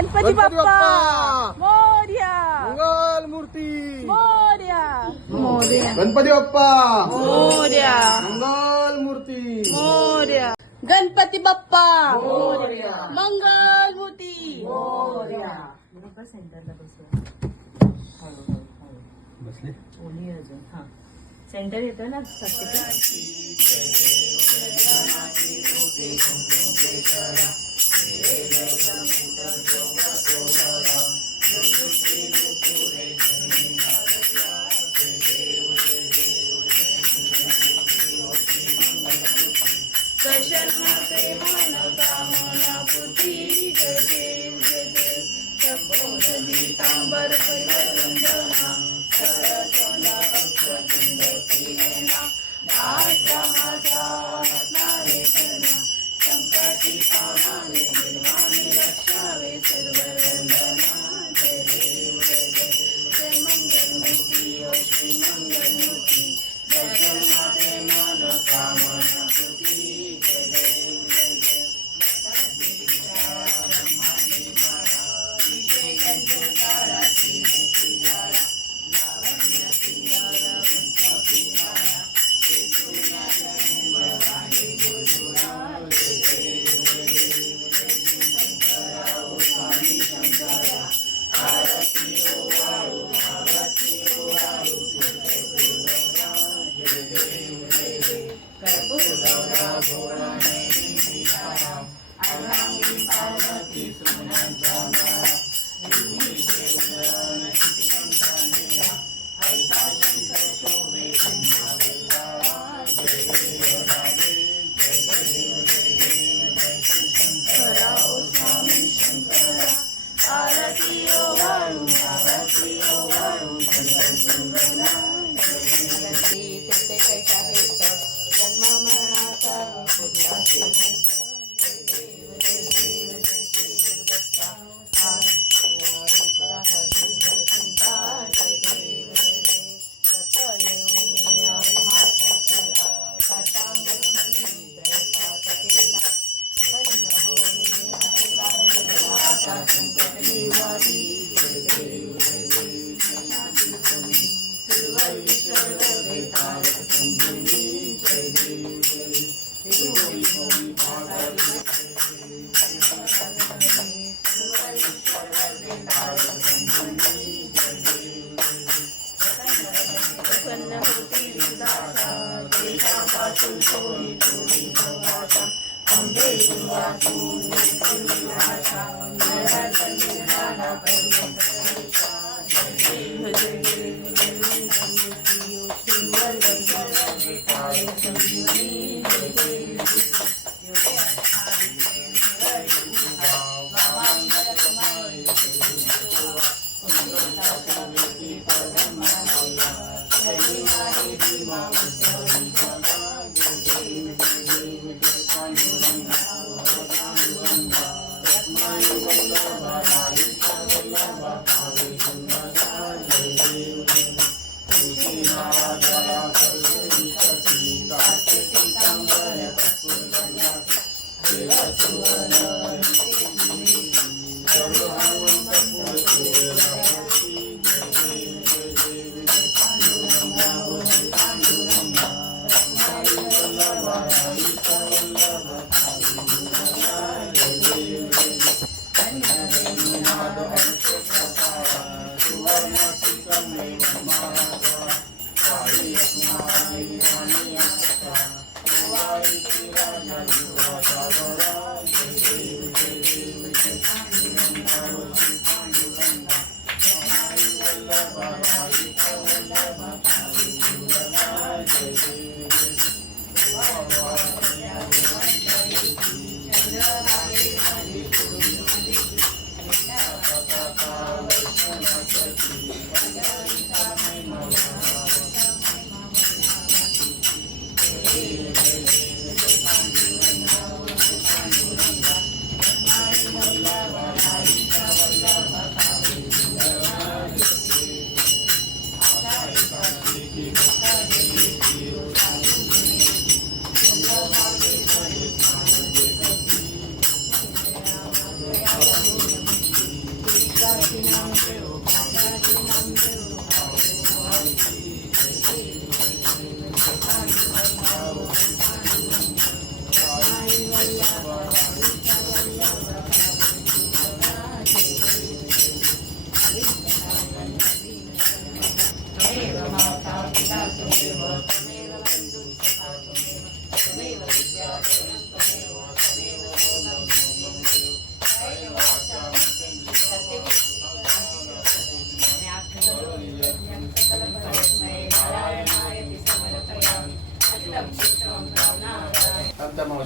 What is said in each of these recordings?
गणपती बाप्पा! मोर्या! मंगल मूर्ती मोर्या! मोर्या! गणपती बाप्पा! मोर्या! मंगल मूर्ती मोर्या! गणपती बाप्पा! मोरया. मंगल मूर्ती सेंटर येतं ना? Session, my favorite, agora nem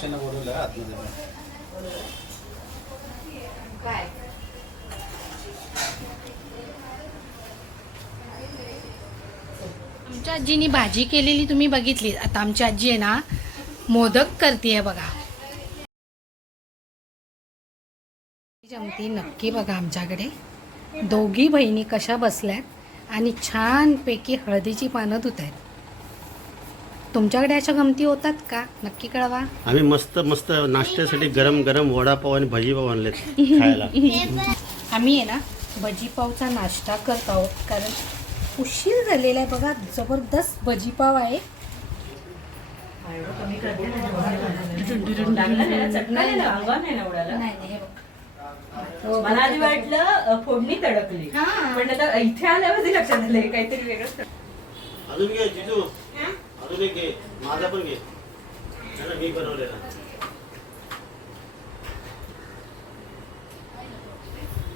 शक्यतो आतमध्ये आमच्या आजीनी भाजी केलेली तुम्ही बघितली. आता आमची आजी आहे ना मोदक करते बघा. जमती नक्की बघा आमच्याकडे. दोघी बहिणी कशा बसल्यात आणि छानपैकी हळदीची पानं धुत आहेत तुमच्याकडे अशा गमती होतात का? नक्की कळवा. आम्ही मस्त मस्त नाश्त्यासाठी गरम गरम वडापाव आणि भजीपाव आणलेत खायला. आम्ही आहे ना भजीपावचा नाश्ता करत आहोत. कारण उशीर झालेला आहे बघा जबरदस्त भजीपाव आहे. हे मला आधी वाटलं अ, फोडणी तडकली. पण आता इथे आल्यावरती लक्षात आलं काहीतरी वेगळंच. घे. माझा पण घे. है ना, मी बनवलेला.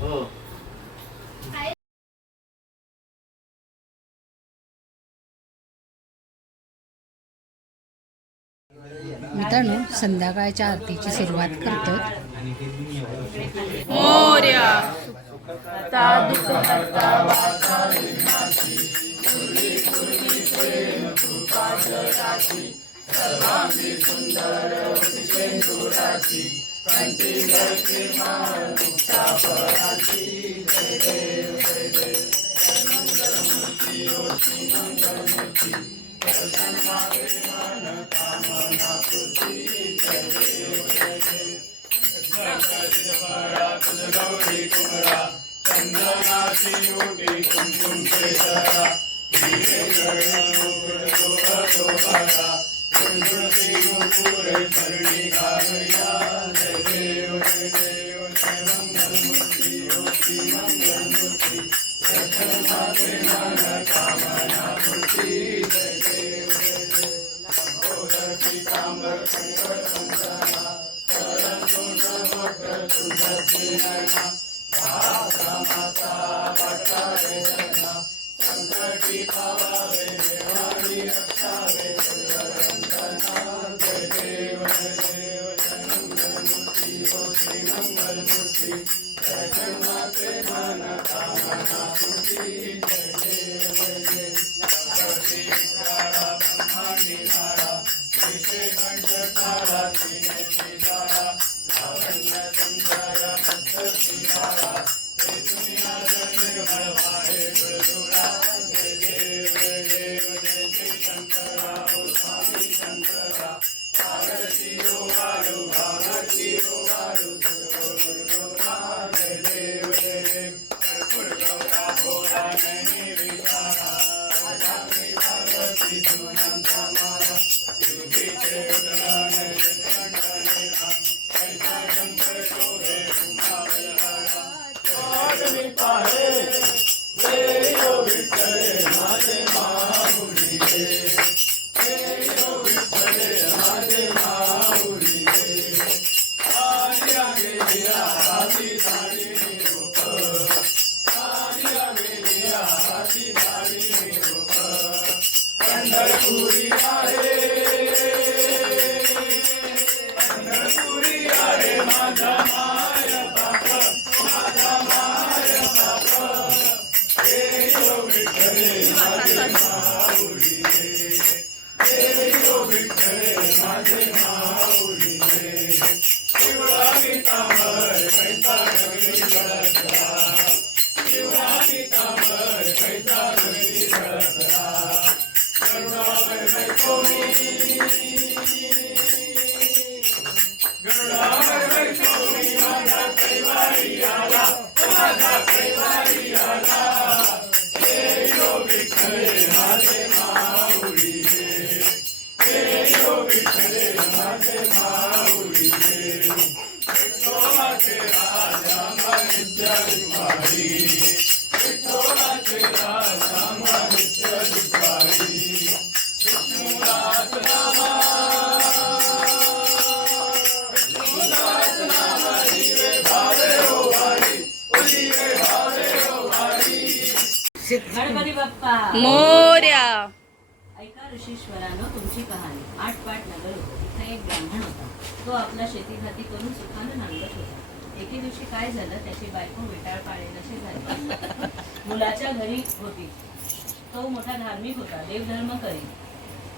हो. मित्रांनो संध्याकाळच्या आरतीची सुरुवात करतो मोर्या. साधू करता गणपती मोर्या. ऐका ऋषीश्वरानं तुमची कहाणी. आठ पाठ नगर होतं. तिथे एक ब्राह्मण होता. तो आपला शेतीखाती करून सुखानं नांगरत होता. एके दिवशी काय झालं? त्याची बायको वेटाळ पाळेनाशी झाली. मुलाच्या घरी होती. तो मोठा धार्मिक होता. देवधर्म करी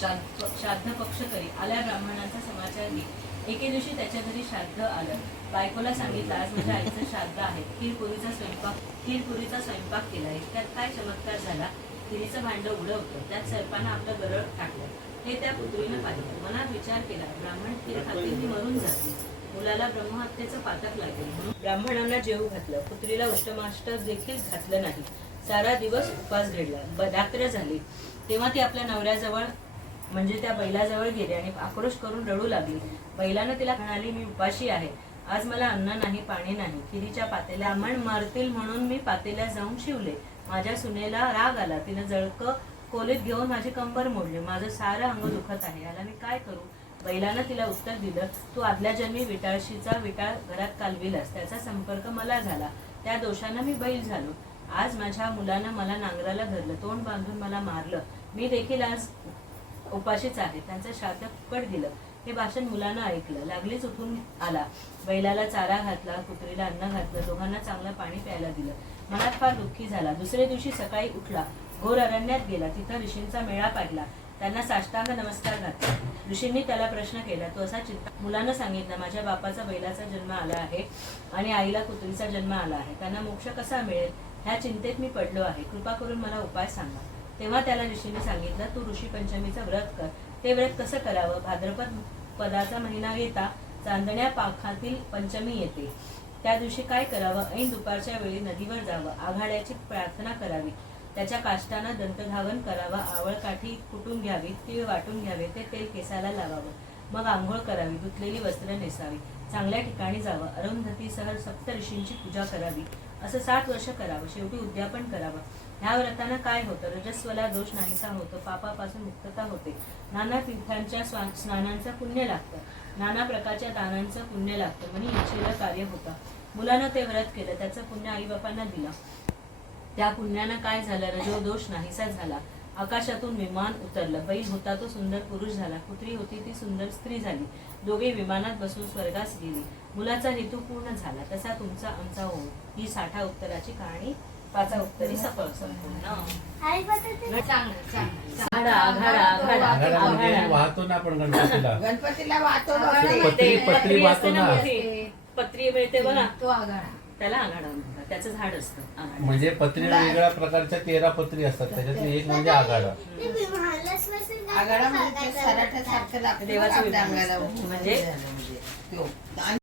श्राद्ध पक्ष करी आल्या ब्राह्मणांचा समाचार घे एके दिवशी त्याच्या घरी श्राद्ध आलं. बायकोला सांगितलं आज माझ्या आईचं श्राद्ध आहे. खीरपुरीचा स्वयंपाक खीरपुरीचा स्वयंपाक केला. इतक्यात काय चमत्कार झाला? खिरीचं भांड उडं त्यात सर्पानं आपलं गरळ टाकलं. हे त्या पुत्रीनं पाहिलं. मनात विचार केला ब्राह्मण खीर खातील ती मरून जाते. मुलाला ब्रह्महत्येचं पातक लागेल म्हणून ब्राह्मणांना जेवू घातलं. पुत्रीला उष्टमाष्टक देखील घातलं नाही. सारा दिवस उपास घडला. बदात्र झाली. तेव्हा ती आपल्या नवऱ्याजवळ म्हणजे त्या बैलाजवळ गेली आणि आक्रोश करून रडू लागली. बैलानं तिला म्हणाली मी उपाशी आहे. आज मला अन्न नाही पाणी नाही. खिरीच्या पातेल्या ब्राह्मण मारतील म्हणून मी पातेल्या जाऊन शिवले. माझ्या सुनेला राग आला. तिनं जळकं कोलीत घेऊन माझी कंबर मोडली. माझं सारं अंग दुखत आहे. याला मी काय करू? बैलानं तिला उत्तर दिलं तू आदल्या जन्मी विटाळशीचा विटाळ घरात कालविलास. त्याचा संपर्क मला झाला. त्या दोषानं मी बैल झालो. आज माझ्या मुलानं मला नांगराला धरलं. तोंड बांधून मला मारलं. मी देखील आज उपाशीच आहे. त्यांचं श्राद्ध फुकट दिलं. हे भाषण मुलानं ऐकलं. लागलीच उठून आला. बैलाला चारा घातला कुत्रीला अन्न घातलं दोघांना चांगलं पाणी प्यायला दिलं. मनात फार दुःखी झाला. दुसऱ्या दिवशी सकाळी उठला. घोर अरण्यात गेला. तिथं ऋषींचा मेळा पाडला. त्यांना साष्टांग नमस्कार घातला. ऋषींनी त्याला प्रश्न केला तो असा चिंता मुलानं सांगितलं माझ्या बापाचा बैलाचा जन्म आला आहे आणि आईला कुत्रीचा जन्म आला आहे. त्यांना मोक्ष कसा मिळेल? ह्या चिंतेत मी पडलो आहे. कृपा करून मला उपाय सांगा. तेव्हा त्याला ऋषींनी सांगितलं तू ऋषी पंचमीचं व्रत कर. ते व्रत कसं करावं? भाद्रपद पदाचा महिना येता चांदण्या पाखातील पंचमी येते. त्या दिवशी काय करावं? ऐन दुपारच्या वेळी नदीवर जावं. आघाड्याची प्रार्थना करावी. त्याच्या काष्टानं दंतधावन करावा. आवळ काठी कुटून घ्यावी तीळ वाटून घ्यावे ते तेल केसाला लावावं. मग आंघोळ करावी धुतलेली वस्त्र नेसावी. चांगल्या ठिकाणी जावं. अरुंधतीसह सप्त ऋषींची पूजा करावी. असं सात वर्ष करावं. शेवटी उद्यापन करावं. ह्या व्रतानं काय होतं? रजस्वला दोष नाहीसा होतो पापापासून मुक्तता होते. नाना तीर्थांच्या स्नानांचं पुण्य लागतं. नाना प्रकारच्या दानांचं पुण्य लागतं. म्हणून इच्छेला कार्य होतं. मुलानं ते व्रत केलं त्याचं पुण्य आईबापांना दिलं. त्या पुण्यानं काय झालं? रजो दोष नाहीसा झाला. आकाशातून विमान उतरलं. बैल होता तो सुंदर पुरुष झाला. कुत्री होती ती सुंदर स्त्री झाली. दोघे विमानात बसून स्वर्गास गेली. मुलाचा हेतू पूर्ण झाला. तसा तुमचा आमचा हो ही साठा उत्तराची कहाणी पाचा उत्तरी सफळ संपूर्ण आघाडा आघाडा आघाडा आघाडा म्हणजे आघाडा वाहतो ना आपण गणपतीला. गणपतीला वाहतो. पत्री पत्री वाहतो ना. पत्री मिळते बघा. तो आगाडा त्याला आघाडा म्हणतात. त्याचं झाड असतं आघाडा. म्हणजे पत्रीला वेगळ्या प्रकारच्या तेरा पत्री असतात. त्याच्यातली एक म्हणजे आघाडा. आगाडा म्हणजे ते सराट्यासारखं लागतं देवाचं आपल्या विमान अंगाला. असतं. म्हणजे? आणि